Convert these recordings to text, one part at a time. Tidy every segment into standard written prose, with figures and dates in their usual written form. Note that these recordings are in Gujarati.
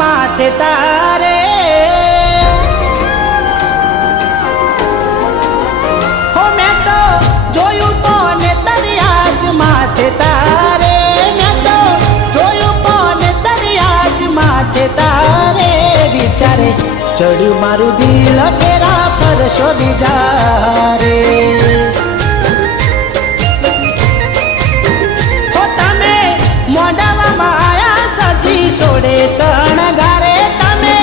માથે તારે હો મેં તો જોયું તો ને દરિયાજ માથે તારે મેં તો જોયું તો ને દરિયાજ માથે તારે વિચારે ચડ્યું મારું દિલ ફેરા ફરશો બીજા રે હો તમે મોઢામાં આયા સજી સોડે શણગારે તમે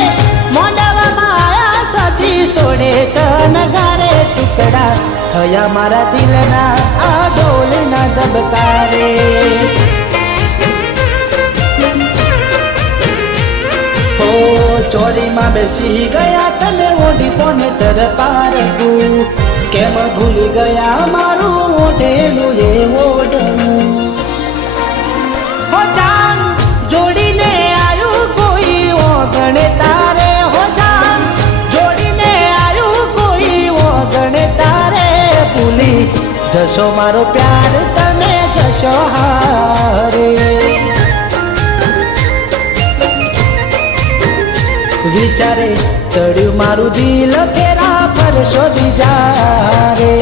મોઢામાં આયા સજી સોડે શણગારે ટુકડા થયા મારા દિલના આ ઢોલના ધબકારે હો ચોરીમાં બેસી ગયા તમે ઓઢી પોને તર પારકું કેમ ભૂલી ગયા મારું ઓઢેલું એ ઓઢવું હો જાન જોડીને આયું કોઈ ઓગણે તારે હો જાન જોડીને આયું કોઈ ઓગણે તારે ભૂલી જશો મારો પ્યાર તમે જશો હારે વિચારે ચડ્યું મારું દિલ ફેરા ફરશો બીજા રે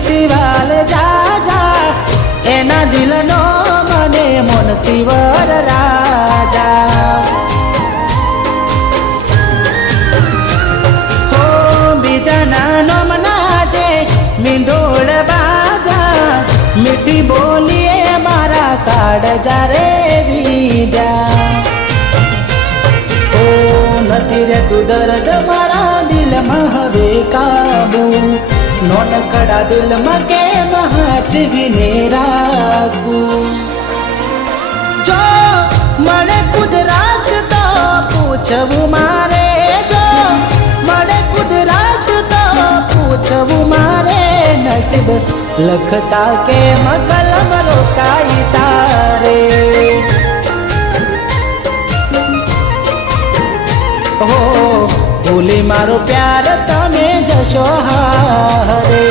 તિવાલ જા જા એના દિલનો મને મોનતી વર રાજા હો બીજા નાનો મનાજે મીંડોળ બાજા મીઠી બોલીએ મારા કાળ જારે બીજા હો નથી રહેતું દર્દ મારા દિલમાં હવે કાબુ નોનકડા દિલમાં કેમ હાચવીને રાખું જો મને કુદરત તો પૂછવું મારે જો મને કુદરત તો પૂછવું મારે નસીબ લખતા કેમ કલમ રોકાઈ તારે હો ભૂલી મારો પ્યાર તમે જશો હારે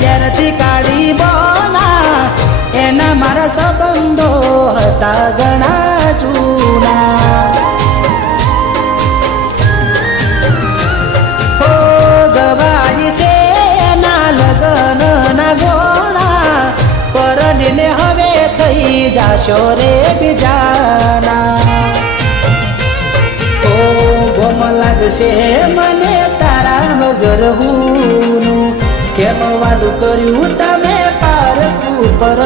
ઘેરથી કાઢી બોલા એના મારા સંબંધો હતા ઘણા જૂના હો ગવાઈ છે એના લગન ના ગોળા પરણીને હવે થઈ જાશો રે બીજાના ઓ ગમ લાગશે મને તારા વગર હું કેમ વાલું કર્યું તમે પારકું પર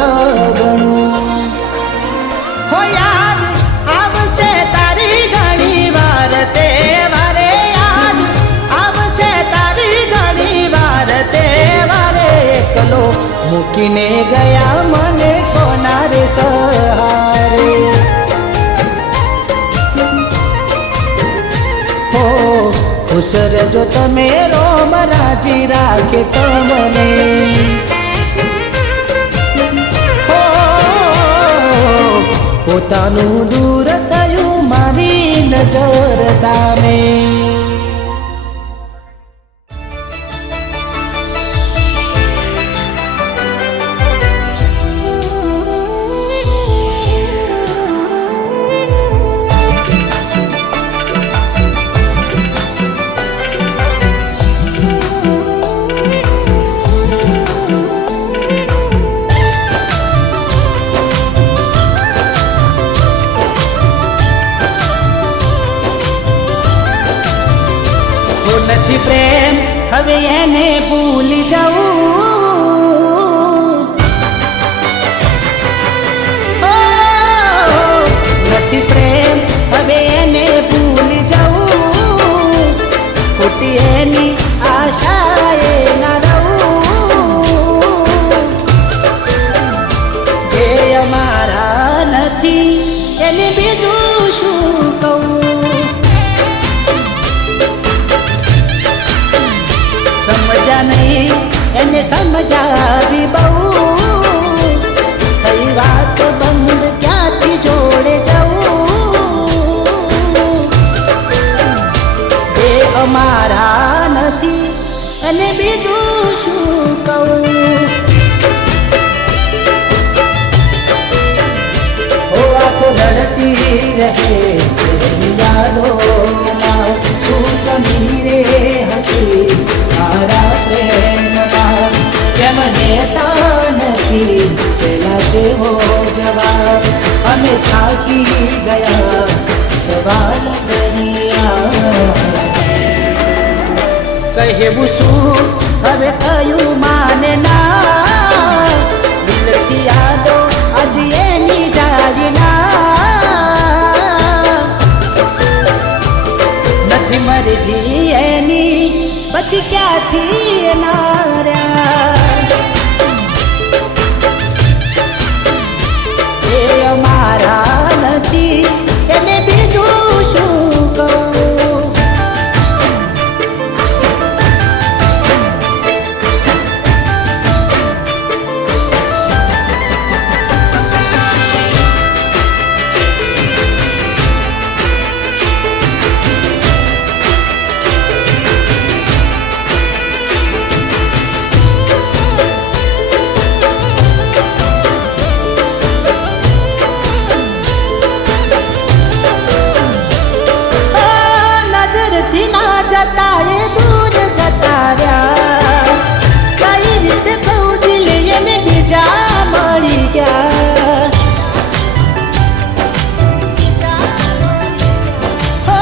ગણું હો યાદ આવશે તારી ઘણી વાર તહેવારે યાદ આવશે તારી ઘણી વાર તહેવારે એકલો મૂકીને ગયા મને કોના રે સહારે હો ખુશ રહેજો તમે રોમ રાજી રાખે તમને હો પોતાનું દૂર થયું મારી નજર સામે નથી પ્રેમ હવે એને ભૂલી જવું, નથી પ્રેમ હવે એને ભૂલી જવું, ખોટી એની આશાએ ના રહું, જે અમારા નથી એને બીજું શું કહું. સમજા નહીં એને સમજાવી બહુ, કઈ વાત બંધ ક્યાંથી જોડે જવું, જે અમારા નથી અને બીજું શું કહું. ઓ આંખો લડતી રહે તેની યાદોમાં, શું કમી રે હતી મારા પ્રેમમાં, કેમ દેતા નથી પેલા જેવો જવાબ, અમે થાકી ગયા સવાલ કર્યા. કહેવું શું હવે કયું માને ના, દિલથી યાદો આજ એની જાય ના, નથી મરજી એની પછી ક્યાંથી નાર્યા, એ અમારા નથી એને બીજું શું કહું. જતા એ દૂર જતા રહ્યા, કઈ રીતે કહું દિલ એને બીજા મળી ગયા, હો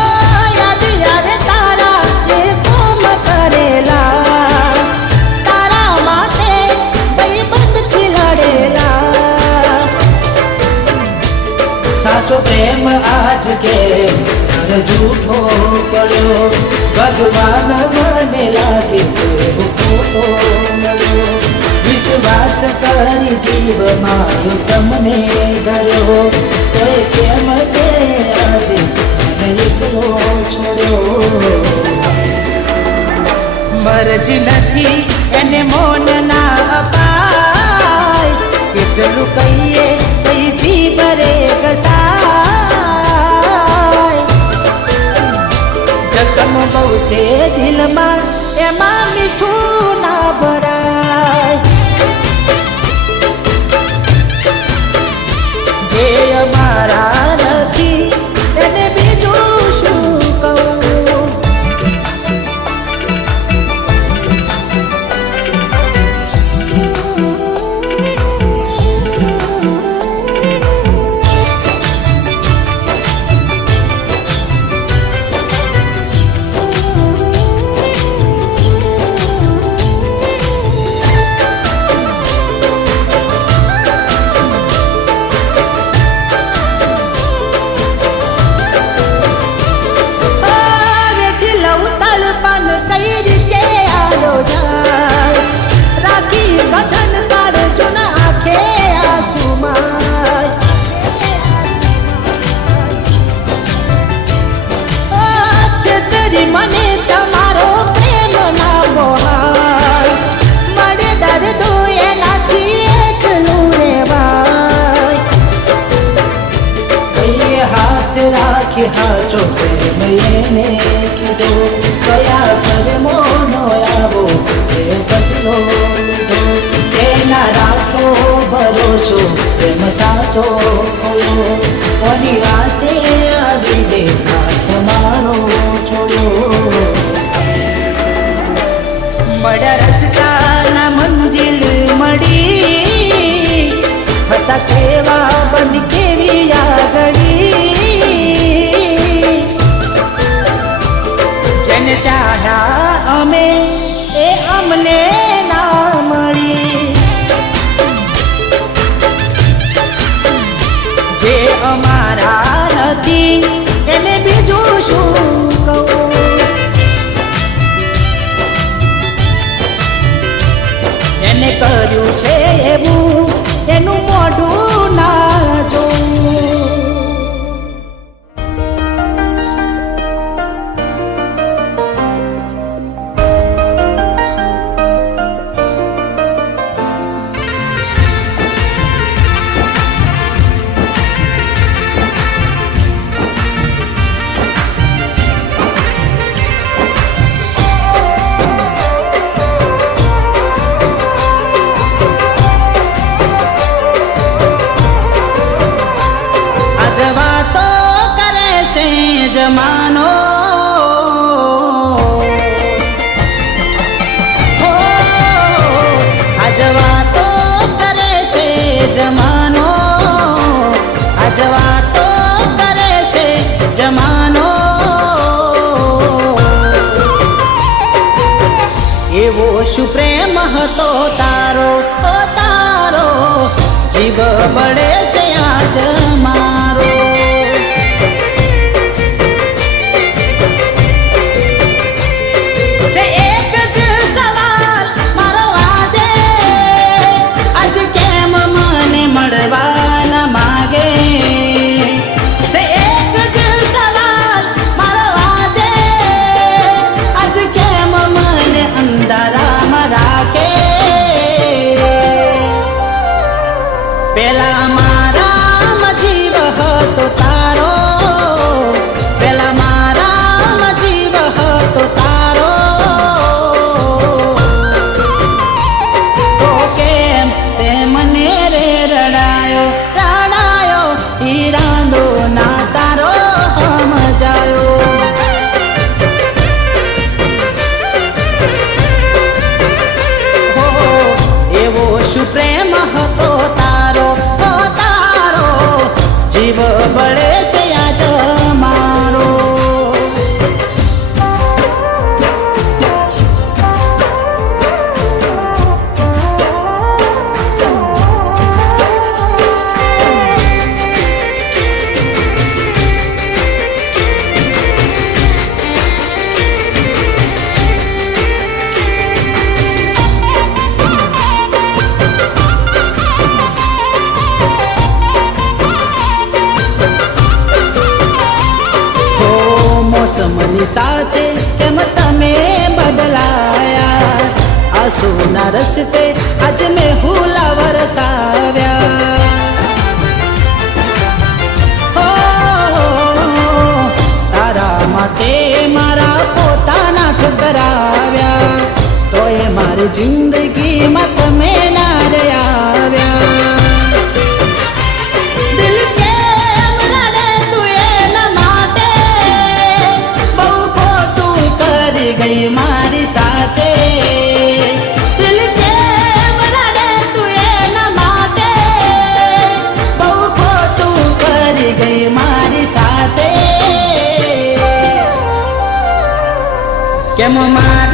યાદ આવે તારા એ કામ કરેલા, તારા માટે કઈ બંધથી લડેલા, સાચો પ્રેમ આજ કે જૂઠો પડ્યો, ભગવાન મને લાગે એવો ખોટો મળ્યો, વિશ્વાસ કરી જીવ મારો તમને ધર્યો, તો કેમ તે આજે મને એકલો છોડ્યો. મરજી નથી એને મોન ના અપાય, કેટલું કહીએ કઈ જીભ રે ઘસાય, જખમ બહુ છે દિલમાં એમાં મીઠું ના ભરાય, જે અમારા નથી એને બીજું શું કહું. મને તમારો પ્રેમ ના બોહાય, મળે દર્દ એનાથી એકલું રેવાય, કઈ હાથ રાખી હાચો પ્રેમ એને કીધો, કયા કર્મો નો આવો એ બદલો લીધો, એના રાખો ભરોસો પ્રેમ સાચો ખોયો, કોની વાતે આવી દે સાથ મારો છોડ્યો. મળ્યા રસ્તાના મંજિલ મળી, હતા કેવા બન કેવી આગળી, જેને ચાહ્યા અમે એ અમને ના મળી. જે અમારા નથી એને બીજું શું કહું. એને કર્યું છે એવું એનું મોઢું ના જોવું. જમાનો હો આજ વાતો કરે છે જમાનો. આજ વાતો કરે છે જમાનો. એવો શું પ્રેમ હતો તારો ઓ તારો જીવ બળે છે આજ મારો. પેલા મારા જીવ હતો તારો. પેલા મારા જીવ હતો તારો. તો કેમ તે મને રે રડાયો રડાયો ઈરાંદો ના તારો સમજાયો. હો એવો શું પ્રેમ હતો જીવ બળે છે આજ મારો. મોસમની સાથે કેમ તમે બદલાયા. આંસુના રસ્તે આજ મેં હુલા વરસાવ્યા. હો તારા માટે મારા પોતાના ઠકરાવ્યા. તો એ મારી જિંદગીમાં તમે ના આવ્યા. ગઈ મારી સાથે દિલ કેમ રડે તું એના માટે. બહુ ખોટું કરી ગઈ મારી સાથે. કેમ મારા